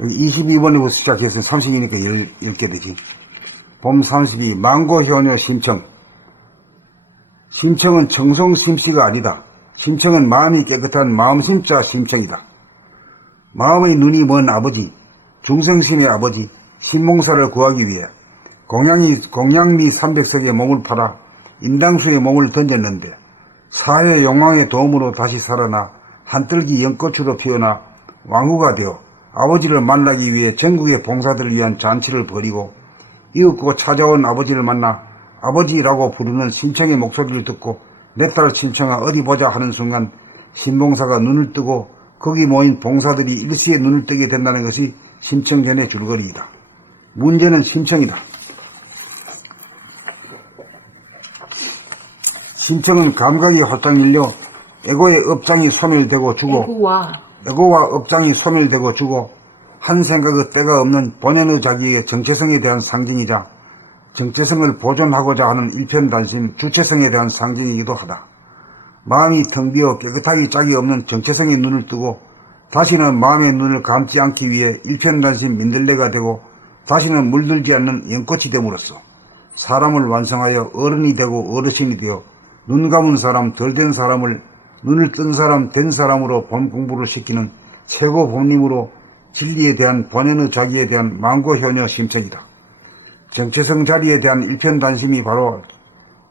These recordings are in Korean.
22번에부터 시작해서 30이니까 10개 되지. 봄 32, 망고효녀 심청. 심청은 청송심씨가 아니다. 심청은 마음이 깨끗한 마음심자 심청이다. 마음의 눈이 먼 아버지, 중생심의 아버지, 신봉사를 구하기 위해 공양미 300석의 몸을 팔아 인당수의 몸을 던졌는데 사회 용왕의 도움으로 다시 살아나 한떨기 연꽃으로 피어나 왕후가 되어 아버지를 만나기 위해 전국의 봉사들을 위한 잔치를 벌이고 이윽고 찾아온 아버지를 만나 아버지라고 부르는 심청의 목소리를 듣고 내 딸 심청아 어디 보자 하는 순간 신봉사가 눈을 뜨고 거기 모인 봉사들이 일시에 눈을 뜨게 된다는 것이 심청전의 줄거리이다. 문제는 심청이다. 심청은 감각이 활짝 열려 에고의 업장이 소멸되고 주고 에고와 업장이 소멸되고 주고 한 생각의 때가 없는 본연의 자기의 정체성에 대한 상징이자 정체성을 보존하고자 하는 일편단심 주체성에 대한 상징이기도 하다. 마음이 텅 비어 깨끗하기 짝이 없는 정체성의 눈을 뜨고 다시는 마음의 눈을 감지 않기 위해 일편단심 민들레가 되고 다시는 물들지 않는 연꽃이 됨으로써 사람을 완성하여 어른이 되고 어르신이 되어 눈 감은 사람 덜 된 사람을 눈을 뜬 사람 된 사람으로 본 공부를 시키는 최고 법림으로 진리에 대한 본연의 자기에 대한 망고효녀 심청이다. 정체성 자리에 대한 일편단심이 바로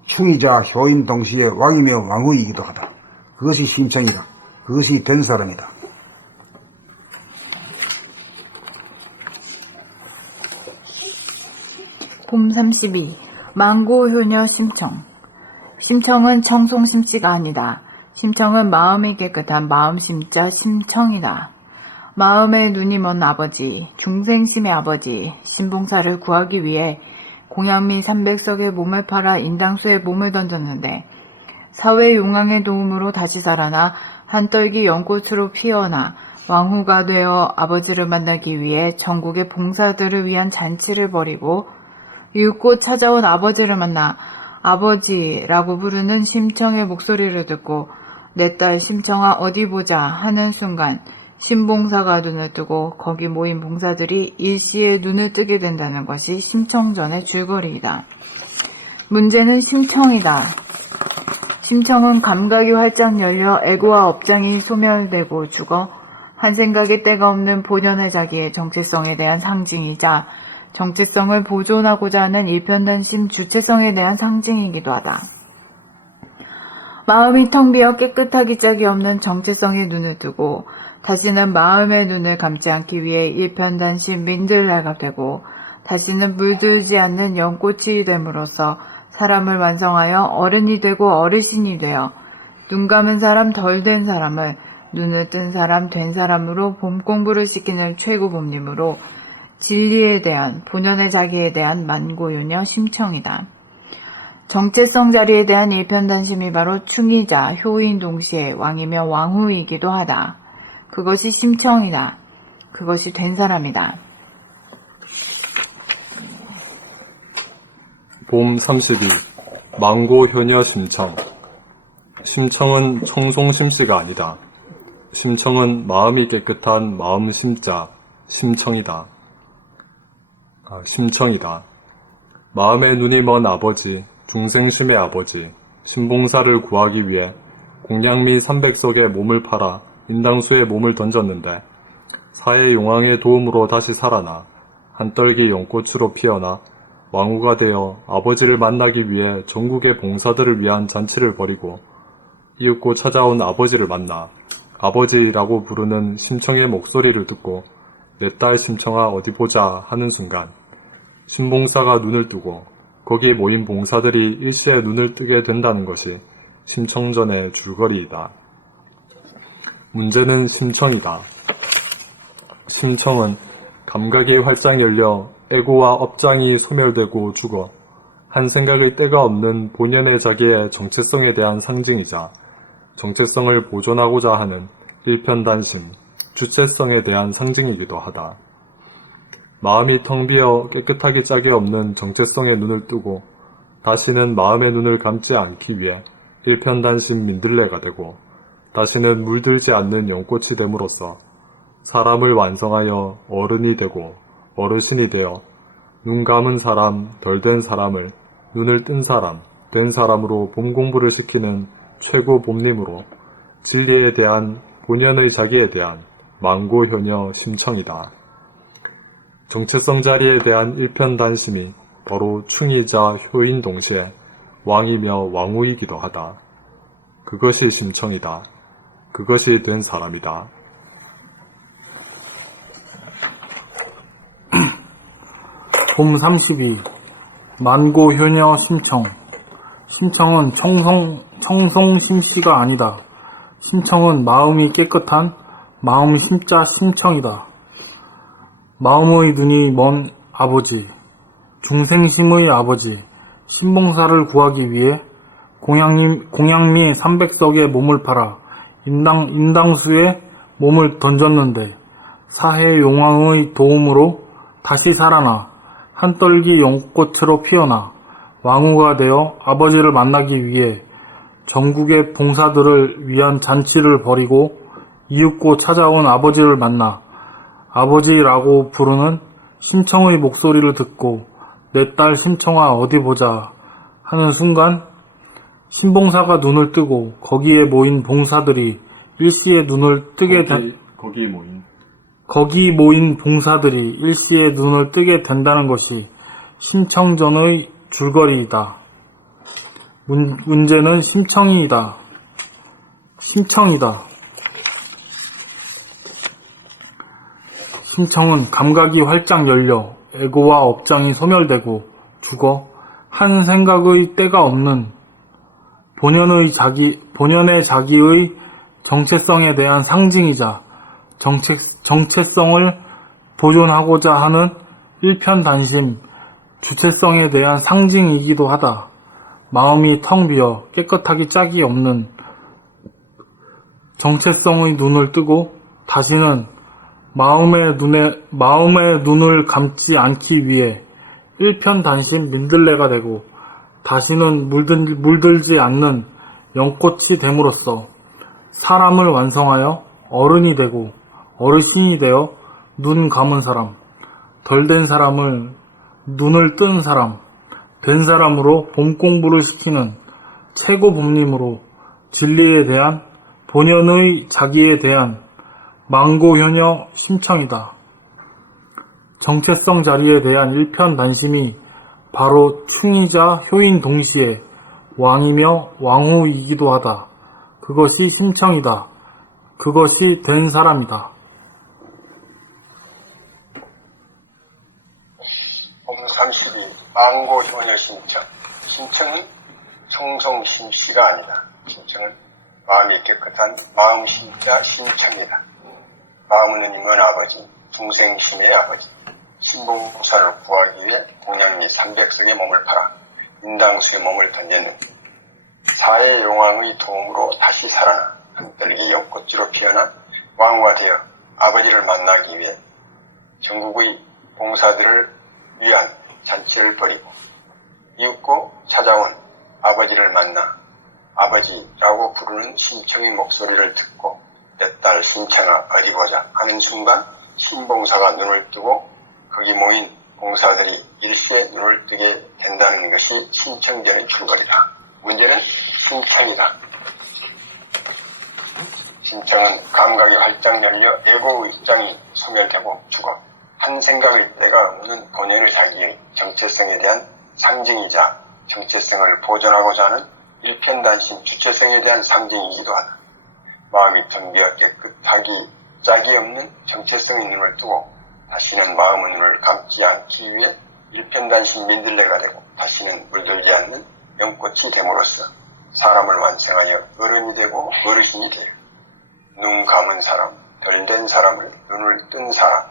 충이자 효인 동시에 왕이며 왕후이기도 하다. 그것이 심청이다. 그것이 된 사람이다. 봄 32. 망고효녀 심청. 심청은 청송심씨가 아니다. 심청은 마음이 깨끗한 마음심자 심청이다. 마음의 눈이 먼 아버지, 중생심의 아버지, 신봉사를 구하기 위해 공양미 300석의 몸을 팔아 인당수의 몸을 던졌는데 사회 용왕의 도움으로 다시 살아나 한떨기 연꽃으로 피어나 왕후가 되어 아버지를 만나기 위해 전국의 봉사들을 위한 잔치를 벌이고 이윽고 찾아온 아버지를 만나 아버지라고 부르는 심청의 목소리를 듣고 내 딸 심청아 어디 보자 하는 순간 신봉사가 눈을 뜨고 거기 모인 봉사들이 일시에 눈을 뜨게 된다는 것이 심청전의 줄거리이다. 문제는 심청이다. 심청은 감각이 활짝 열려 에고와 업장이 소멸되고 죽어 한 생각의 때가 없는 본연의 자기의 정체성에 대한 상징이자 정체성을 보존하고자 하는 일편단심 주체성에 대한 상징이기도 하다. 마음이 텅 비어 깨끗하기 짝이 없는 정체성에 눈을 뜨고 다시는 마음의 눈을 감지 않기 위해 일편단심 민들레가 되고 다시는 물들지 않는 연꽃이 됨으로써 사람을 완성하여 어른이 되고 어르신이 되어 눈 감은 사람 덜 된 사람을 눈을 뜬 사람 된 사람으로 봄 공부를 시키는 최고 법림으로 진리에 대한 본연의 자기에 대한 만고효녀 심청이다. 정체성 자리에 대한 일편단심이 바로 충이자 효인 동시에 왕이며 왕후이기도 하다. 그것이 심청이다. 그것이 된 사람이다. 봄 32. 망고효녀 심청. 심청은 청송심씨가 아니다. 심청은 마음이 깨끗한 마음심자 심청이다. 심청이다. 마음의 눈이 먼 아버지, 중생심의 아버지, 신봉사를 구하기 위해 공양미 300석의 몸을 팔아 인당수의 몸을 던졌는데 사회 용왕의 도움으로 다시 살아나 한떨기 연꽃으로 피어나 왕후가 되어 아버지를 만나기 위해 전국의 봉사들을 위한 잔치를 벌이고 이윽고 찾아온 아버지를 만나 아버지라고 부르는 심청의 목소리를 듣고 내 딸 심청아 어디 보자 하는 순간 신봉사가 눈을 뜨고 거기에 모인 봉사들이 일시에 눈을 뜨게 된다는 것이 심청전의 줄거리이다. 문제는 심청이다. 심청은 감각이 활짝 열려 에고와 업장이 소멸되고 죽어 한 생각의 때가 없는 본연의 자기의 정체성에 대한 상징이자 정체성을 보존하고자 하는 일편단심, 주체성에 대한 상징이기도 하다. 마음이 텅 비어 깨끗하기 짝이 없는 정체성에 눈을 뜨고 다시는 마음의 눈을 감지 않기 위해 일편단심 민들레가 되고 다시는 물들지 않는 연꽃이 됨으로써 사람을 완성하여 어른이 되고 어르신이 되어 눈 감은 사람, 덜 된 사람을 눈을 뜬 사람, 된 사람으로 봄 공부를 시키는 최고 봄님으로 진리에 대한 본연의 자기에 대한 망고효녀 심청이다. 정체성 자리에 대한 일편단심이 바로 충이자 효인 동시에 왕이며 왕후이기도 하다. 그것이 심청이다. 그것이 된 사람이다. 봄 32. 만고효녀 심청. 심청은 청송심씨가 아니다. 심청은 마음이 깨끗한 마음 심자 심청이다. 마음의 눈이 먼 아버지, 중생심의 아버지, 신봉사를 구하기 위해 공양미 300석의 몸을 팔아 인당수에 몸을 던졌는데 사해 용왕의 도움으로 다시 살아나 한떨기 연꽃으로 피어나 왕후가 되어 아버지를 만나기 위해 전국의 봉사들을 위한 잔치를 벌이고 이윽고 찾아온 아버지를 만나 아버지라고 부르는 심청의 목소리를 듣고 내 딸 심청아 어디 보자 하는 순간 신봉사가 눈을 뜨고 거기에 모인 봉사들이 일시에 눈을 뜨게 거기 모인 봉사들이 일시에 눈을 뜨게 된다는 것이 심청전의 줄거리이다. 문제는 심청이다. 심청은 감각이 활짝 열려 에고와 업장이 소멸되고 죽어 한 생각의 때가 없는 본연의 자기의 정체성에 대한 상징이자 정체성을 보존하고자 하는 일편단심 주체성에 대한 상징이기도 하다. 마음이 텅 비어 깨끗하기 짝이 없는 정체성의 눈을 뜨고 다시는 마음의 눈을 감지 않기 위해 일편단심 민들레가 되고 다시는 물들지 않는 연꽃이 됨으로써 사람을 완성하여 어른이 되고 어르신이 되어 눈 감은 사람, 덜 된 사람을 눈을 뜬 사람, 된 사람으로 봄 공부를 시키는 최고 봄님으로 진리에 대한 본연의 자기에 대한 망고효녀 심청이다. 정체성 자리에 대한 일편단심이 바로 충이자 효인 동시에 왕이며 왕후이기도 하다. 그것이 심청이다. 그것이 된 사람이다. 봄 32. 망고효녀 심청. 심청은 청송심씨가 아니다. 심청은 마음이 깨끗한 마음 심자 심청이다. 마음은 먼 아버지, 중생심의 아버지, 신봉사를 구하기 위해 공양미 300석의 몸을 팔아 인당수의 몸을 던졌는데 사해 용왕의 도움으로 다시 살아나 한떨기 연꽃으로 피어나 왕후가 되어 아버지를 만나기 위해 전국의 봉사들을 위한 잔치를 벌이고 이윽고 찾아온 아버지를 만나 아버지라고 부르는 심청의 목소리를 듣고 내 딸 심청아 어디 보자 하는 순간 신봉사가 눈을 뜨고 거기 모인 봉사들이 일시에 눈을 뜨게 된다는 것이 심청전의 줄거리다. 문제는 심청이다. 심청은 감각이 활짝 열려 에고의 입장이 소멸되고 죽어 한 생각의 때가 없는 본연의 자기의 정체성에 대한 상징이자 정체성을 보존하고자 하는 일편단심 주체성에 대한 상징이기도 하다. 마음이 텅비어 깨끗하기 짝이 없는 정체성의 눈을 뜨고 다시는 마음의 눈을 감지 않기 위해 일편단심 민들레가 되고 다시는 물들지 않는 연꽃이 됨으로써 사람을 완성하여 어른이 되고 어르신이 되어 눈 감은 사람, 덜 된 사람을 눈을 뜬 사람,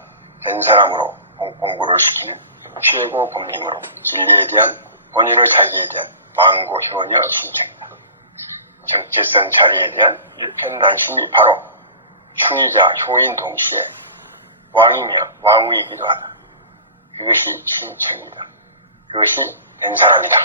된 사람으로 공부를 시키는 최고 법님으로 진리에 대한 본인의 자기에 대한 망고효녀 심청이다. 정체성 자리에 대한 일편단심이 바로 충이자 효인 동시에 왕이며 왕후이기도 하다. 그것이 심청이다. 그것이 된 사람이다.